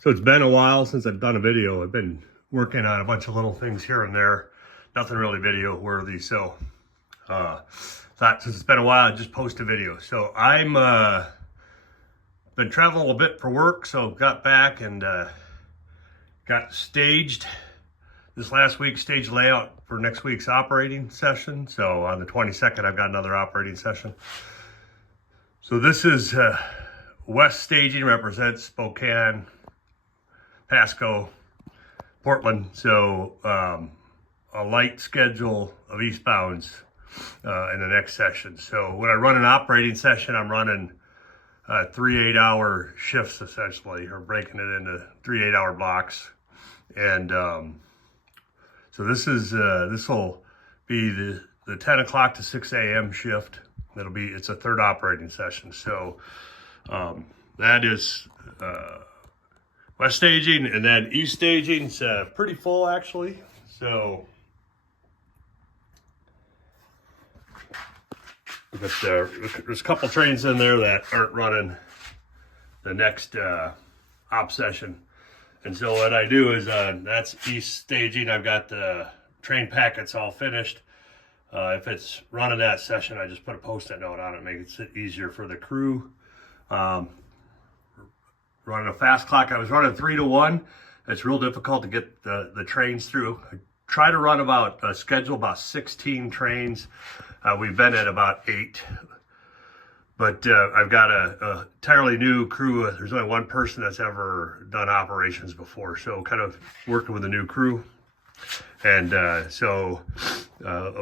So it's been a while since I've done a video. I've been working on a bunch of little things here and there. Nothing really video worthy. So thought since it's been a while, I'd just post a video. So I'm been traveling a little bit for work. So got back and got staged this last week, stage layout for next week's operating session. So on the 22nd, I've got another operating session. So this is West staging, represents Spokane, Pasco, Portland. So a light schedule of eastbounds in the next session. So when I run an operating session, I'm running 3 8-hour shifts essentially, or breaking it into 3 8-hour blocks. And so this will be the 10 o'clock to 6 a.m. shift. It's a third operating session. So that is West staging, and then East staging's pretty full actually. So but there's a couple trains in there that aren't running the next op session. And so what I do is that's East staging. I've got the train packets all finished. If it's running that session, I just put a post-it note on it, make it easier for the crew. Running a fast clock. I was running 3 to 1. It's real difficult to get the trains through. I try to run schedule about 16 trains. We've been at about 8. But I've got a entirely new crew. There's only one person that's ever done operations before. So kind of working with a new crew. And so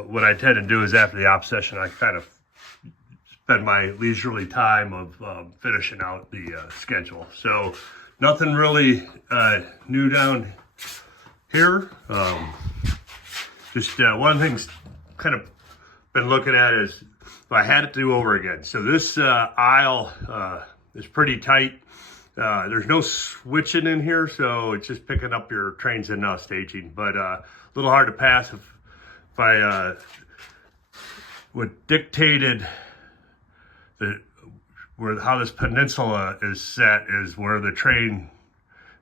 what I tend to do is after the op session, I kind of spend my leisurely time of finishing out the schedule. So nothing really new down here. Just one of the things kind of been looking at is if I had it to do over again. So this aisle is pretty tight. There's no switching in here, so it's just picking up your trains in and out staging. But a little hard to pass if I what dictated how this peninsula is set is where the train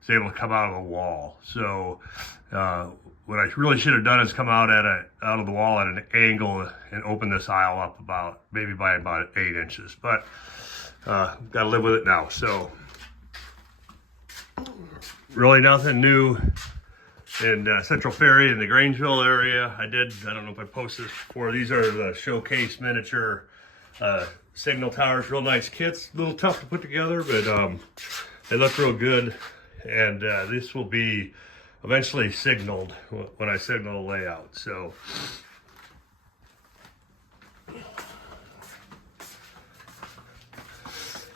is able to come out of the wall. So what I really should have done is come out of the wall at an angle and open this aisle up maybe by about 8 inches. But got to live with it now. So really nothing new in Central Ferry in the Grangeville area. I don't know if I posted this before. These are the showcase miniature signal towers, real nice kits. A little tough to put together, but they look real good. And this will be eventually signaled when I signal the layout. So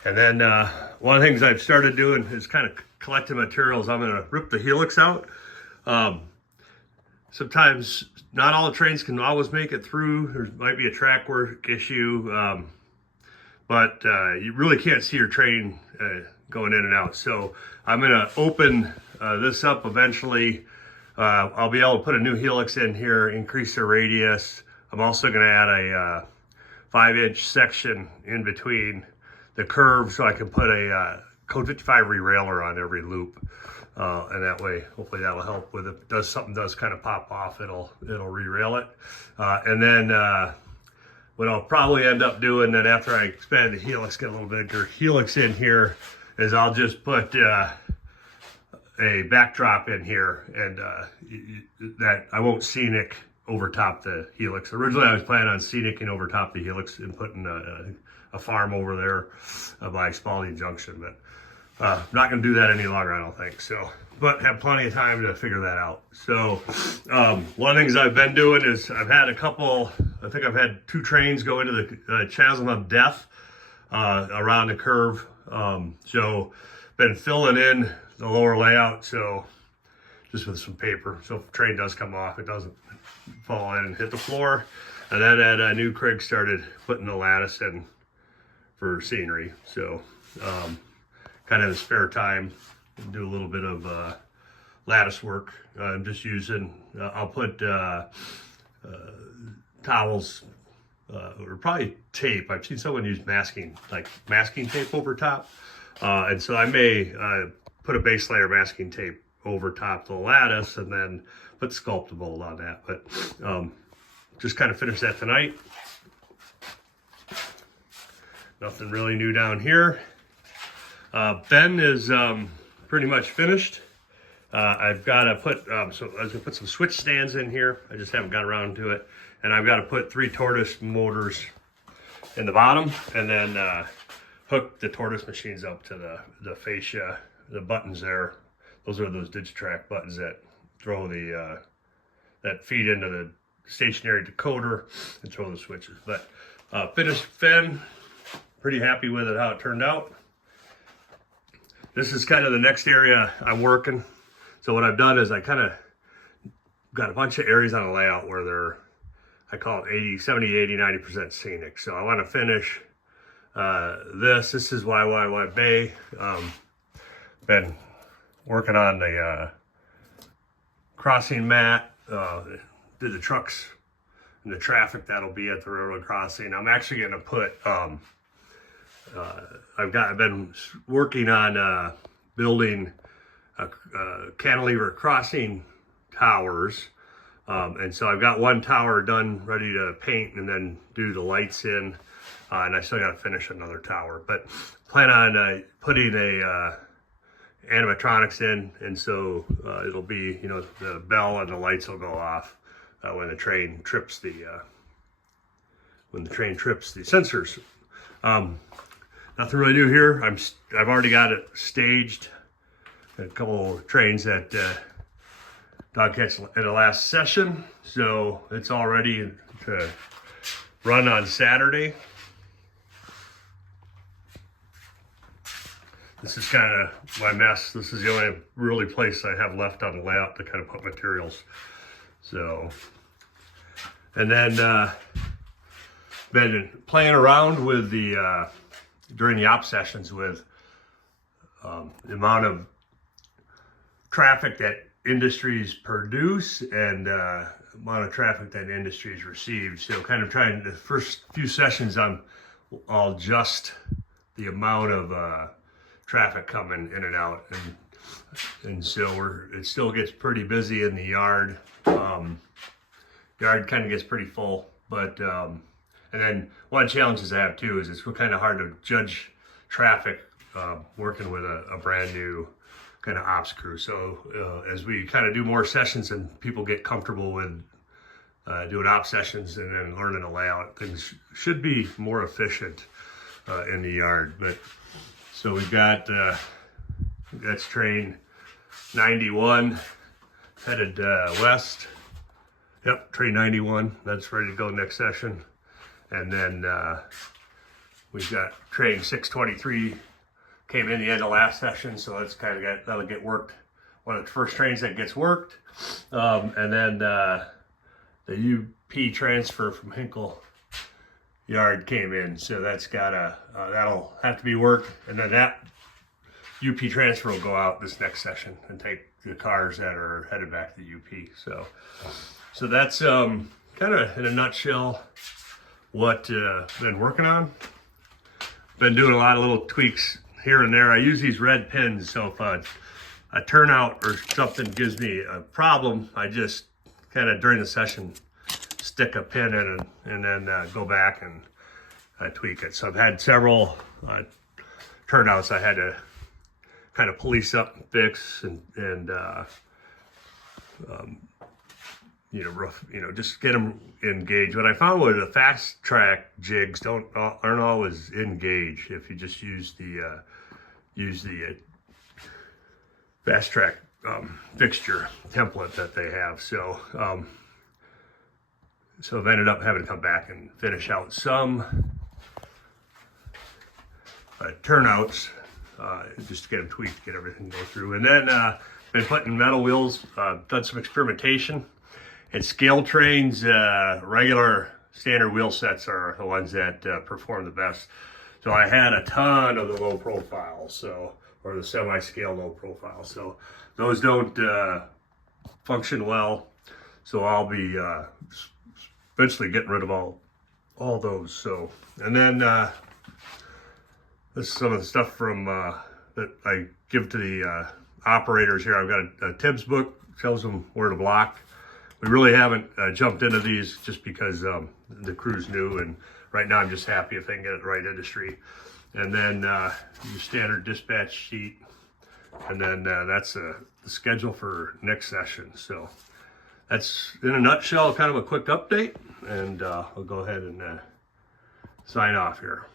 and then one of the things I've started doing is kind of collecting materials. I'm going to rip the Helix out. Sometimes not all the trains can always make it through. There might be a track work issue, but you really can't see your train going in and out. So I'm going to open this up eventually. I'll be able to put a new Helix in here, increase the radius. I'm also going to add a 5-inch section in between the curve so I can put a Code 55 re-railer on every loop. And that way, hopefully that'll help with it. Something does kind of pop off, it'll re-rail it. And then what I'll probably end up doing then after I expand the Helix, get a little bigger Helix in here, is I'll just put a backdrop in here, and that I won't scenic over top the Helix. Originally I was planning on scenicing over top the Helix and putting a farm over there by Spalding Junction, but I'm not going to do that any longer, I don't think. So, but have plenty of time to figure that out. So one of the things I've been doing is I think I've had 2 trains go into the chasm of death around the curve. So been filling in the lower layout, so just with some paper. So if the train does come off, it doesn't fall in and hit the floor. And then at New Craig started putting the lattice in for scenery. So kind of in spare time, do a little bit of lattice work. I'm just using, I'll put towels or probably tape. I've seen someone use masking tape over top. And so I may put a base layer masking tape over top the lattice and then put sculptable on that. But just kind of finish that tonight. Nothing really new down here. Ben is pretty much finished. I've got to put, so I was gonna put some switch stands in here. I just haven't got around to it. And I've got to put 3 tortoise motors in the bottom, and then hook the tortoise machines up to the fascia, the buttons there. Those are those Digitrack buttons that throw the, that feed into the stationary decoder and throw the switches. But finished fin, pretty happy with it, how it turned out. This is kind of the next area I'm working. So what I've done is I kind of got a bunch of areas on a layout where they're, I call it 70, 80, 90% scenic. So I want to finish this. This is YYY Bay. Been working on the crossing mat, did the trucks and the traffic that'll be at the railroad crossing. I'm actually going to put, I've been working on building cantilever crossing towers, and so I've got one tower done, ready to paint and then do the lights in, and I still got to finish another tower. But plan on putting a animatronics in, and so it'll be, you know, the bell and the lights will go off when the train trips the sensors. Nothing really new here. I've already got it staged. A couple of trains that dog catch at the last session, so it's all ready to run on Saturday. This is kind of my mess. This is the only really place I have left on the layout to kind of put materials. So, and then been playing around with the during the op sessions with the amount of traffic that industries produce and amount of traffic that industries receive. So kind of trying, the first few sessions I'll adjust the amount of traffic coming in and out, and so it still gets pretty busy in the yard. Yard kind of gets pretty full, but and then one of the challenges I have too is it's kind of hard to judge traffic working with a brand new kind of ops crew. So as we kind of do more sessions and people get comfortable with doing op sessions and then learning a layout, things should be more efficient in the yard. But so we've got that's train 91 headed west. Yep, train 91. That's ready to go next session. And then we've got train 623 came in the end of last session, so that's kind of that'll get worked. One of the first trains that gets worked, and then the UP transfer from Hinkle Yard came in, so that's that'll have to be worked, and then that UP transfer will go out this next session and take the cars that are headed back to the UP. So that's kind of in a nutshell what I've been working on. Been doing a lot of little tweaks here and there. I use these red pins, so if a turnout or something gives me a problem, I just kind of during the session stick a pin in it and then go back and tweak it. So I've had several turnouts I had to kind of police up and fix and just get them engaged. What I found was the fast track jigs aren't always engaged if you just use the fast track fixture template that they have. So I've ended up having to come back and finish out some turnouts just to get them tweaked, get everything go through. And then been putting metal wheels, done some experimentation. And scale trains, regular standard wheel sets are the ones that perform the best. So I had a ton of the low profiles, or the semi-scale low profile. So those don't function well. So I'll be eventually getting rid of all those. So, and then this is some of the stuff from that I give to the operators here. I've got a Tibbs book, tells them where to block. We really haven't jumped into these just because the crew's new, and right now I'm just happy if they can get it the right industry. And then your standard dispatch sheet, and then that's the schedule for next session. So that's, in a nutshell, kind of a quick update, and I'll go ahead and sign off here.